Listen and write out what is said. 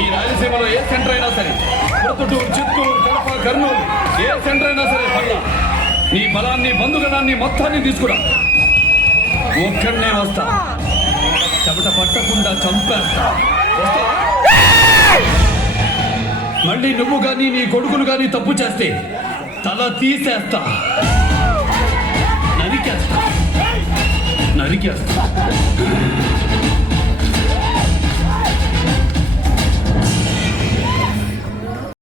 ఈ రాయలసీమలో ఏ సెంటర్ అయినా సరే, పొద్దుటూరు, చిత్తూరు, కడప, కర్నూలు, ఏ సెంటర్ అయినా సరే పల్ల నీ బలాన్ని, బంధుగణాన్ని మొత్తాన్ని తీసుకురా. ఒక్కడనే వస్తా, చెమట పట్టకుండా చంపేస్తా. మళ్ళీ నువ్వు గాని నీ కొడుకులు గాని తప్పు చేస్తే తల తీసేస్తా, నరికేస్తా.